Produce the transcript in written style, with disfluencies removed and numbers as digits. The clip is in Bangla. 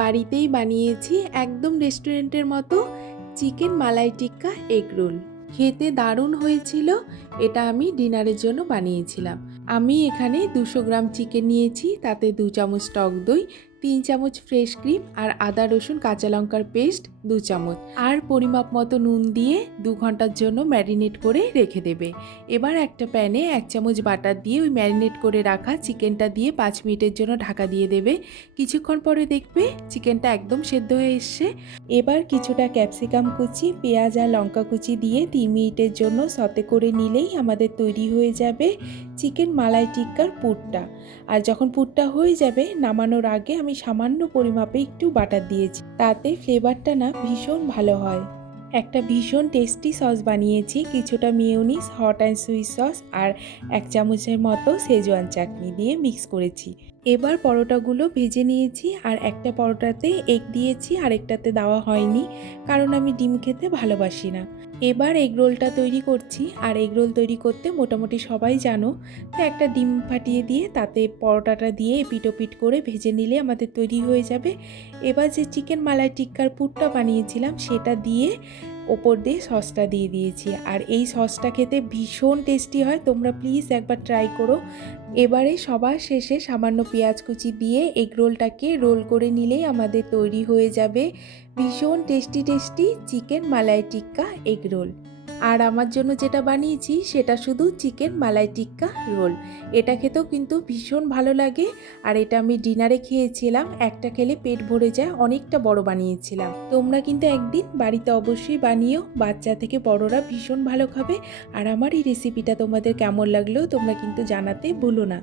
বাড়িতেই বানিয়েছি একদম রেস্টুরেন্টের মতো চিকেন মালাই টিক্কা এগ রোল। খেতে দারুণ হয়েছিল। এটা আমি ডিনারের জন্য বানিয়েছিলাম। আমি এখানে 200 গ্রাম চিকেন নিয়েছি, তাতে 2 চামচ টক দই, 3 চামচ ফ্রেশ ক্রিম আর আদা রসুন কাঁচা লঙ্কার পেস্ট 2 চামচ আর পরিমাপ মতো নুন দিয়ে 2 ঘন্টার জন্য ম্যারিনেট করে রেখে দেবে। এবার একটা প্যানে 1 চামচ বাটার দিয়ে ওই ম্যারিনেট করে রাখা চিকেনটা দিয়ে 5 মিনিটের জন্য ঢাকা দিয়ে দেবে। কিছুক্ষণ পরে দেখবে চিকেনটা একদম সেদ্ধ হয়ে এসছে। এবার কিছুটা ক্যাপসিকাম কুচি, পেঁয়াজ আর লঙ্কা কুচি দিয়ে 3 মিনিটের জন্য সতে করে নিলেই আমাদের তৈরি হয়ে যাবে চিকেন মালাই টিক্কার পুরটা। আর যখন পুরটা হয়ে যাবে নামানোর আগে আমি সামান্য পরিমাপে একটু বাটার দিয়েছি, তাতে ফ্লেভারটা না ভীষণ ভালো হয়। একটা ভীষণ টেস্টি সস বানিয়েছি, কিছুটা mayonnaise, hot and sweet sauce আর 1 চামচের মতো শেজওয়ান চাটনি দিয়ে মিক্স করেছি। এবার পরোটাগুলো ভেজে নিয়েছি আর একটা পরোটাতে এগ দিয়েছি, আরেকটাতে দেওয়া হয়নি কারণ আমি ডিম খেতে ভালোবাসি না। এবার এগ রোলটা তৈরি করছি, আর এগ রোল তৈরি করতে মোটামুটি সবাই জানো, তো একটা ডিম ফাটিয়ে দিয়ে তাতে পরোটাটা দিয়ে এপিট ওপিট করে ভেজে নিলে আমাদের তৈরি হয়ে যাবে। এবার যে চিকেন মালাই টিক্কার পুরটা বানিয়েছিলাম সেটা দিয়ে ওপর দিয়ে সসটা দিয়ে দিয়েছি, আর এই সসটা খেতে ভীষণ টেস্টি হয়, তোমরা প্লিজ একবার ট্রাই করো। এবারে সবার শেষে সামান্য পেঁয়াজ কুচি দিয়ে এগ রোলটাকে রোল করে নিলেই আমাদের তৈরি হয়ে যাবে ভীষণ টেস্টি চিকেন মালাই টিক্কা এগ রোল। আর আমার জন্য যেটা বানিয়েছি সেটা শুধু চিকেন মালাই টিক্কা রোল। এটা খেতেও কিন্তু ভীষণ ভালো লাগে, আর এটা আমি ডিনারে খেয়েছিলাম। একটা খেলে পেট ভরে যায়, অনেকটা বড় বানিয়েছিলাম। তোমরা কিন্তু একদিন বাড়িতে অবশ্যই বানিও, বাচ্চা থেকে বড়রা ভীষণ ভালো খাবে। আর আমার এই রেসিপিটা তোমাদের কেমন লাগলো তোমরা কিন্তু জানাতে ভুলো না।